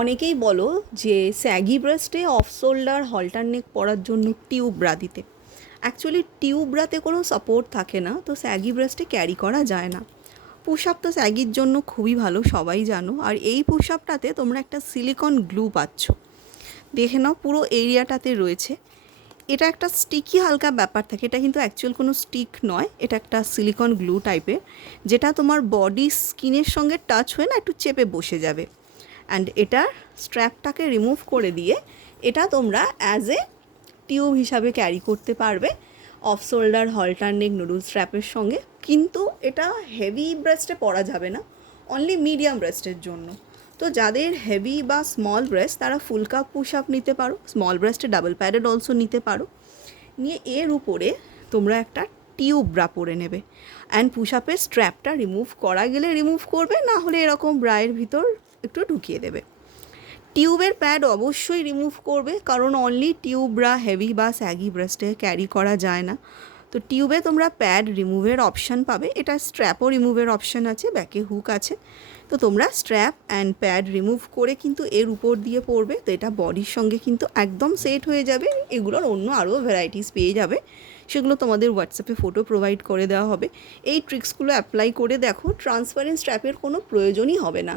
অনেকেই বলো যে স্যাগি ব্রেস্টে অফ শোল্ডার হল্টার নেক পরার জন্য টিউব ব্রা দিতে। অ্যাকচুয়ালি টিউব ব্রাতে কোনো সাপোর্ট থাকে না, তো স্যাগি ব্রেস্টে ক্যারি করা যায় না। পুশ আপ তো স্যাগির জন্য খুবই ভালো, সবাই জানো। আর এই পুশ আপটাতে তোমরা একটা সিলিকন গ্লু পাচ্ছ, দেখে নাও পুরো এরিয়াটাতে রয়েছে। এটা একটা স্টিকি হালকা ব্যাপার থাকে, এটা কিন্তু অ্যাকচুয়াল কোনো স্টিক নয়, এটা একটা সিলিকন গ্লু টাইপের, যেটা তোমার বডি স্কিনের সঙ্গে টাচ হয়ে না একটু চেপে বসে যাবে। অ্যান্ড এটার স্ট্র্যাপটাকে রিমুভ করে দিয়ে এটা তোমরা অ্যাজ এ টিউব হিসাবে ক্যারি করতে পারবে off shoulder halter neck noodle স্ট্র্যাপের সঙ্গে। কিন্তু এটা হেভি ব্রেস্টে পরা যাবে না, অনলি মিডিয়াম ব্রেস্টের জন্য। তো যাদের হেভি বা স্মল ব্রেস্ট তারা ফুল কাপ পুশ আপ নিতে পারো, স্মল ব্রেস্টে ডাবল প্যাডেড অলসো নিতে পারো। নিয়ে এর উপরে তোমরা একটা টিউব ব্রা পরে নেবে, অ্যান্ড পুশ আপের স্ট্র্যাপটা রিমুভ করা গেলে রিমুভ করবে, না হলে এরকম ব্রায়ের ভিতর একটু ঢুকিয়ে দেবে। টিউবের প্যাড অবশ্যই রিমুভ করবে, কারণ অনলি টিউব ব্রা হেভি বা স্যাগি ব্রেস্টে ক্যারি করা যায় না। তো টিউবে তোমরা প্যাড রিমুভের অপশান পাবে, এটা স্ট্র্যাপও রিমুভের অপশান আছে, ব্যাকে হুক আছে। তো তোমরা স্ট্র্যাপ অ্যান্ড প্যাড রিমুভ করে কিন্তু এর উপর দিয়ে পড়বে, তো এটা বডির সঙ্গে কিন্তু একদম সেট হয়ে যাবে। এগুলোর অন্য আরও ভ্যারাইটিস পেয়ে যাবে, সেগুলো তোমাদের হোয়াটসঅ্যাপে ফটো প্রোভাইড করে দেওয়া হবে। এই ট্রিক্সগুলো অ্যাপ্লাই করে দেখো, ট্রান্সপারেন্ট স্ট্র্যাপের কোনো প্রয়োজনই হবে না।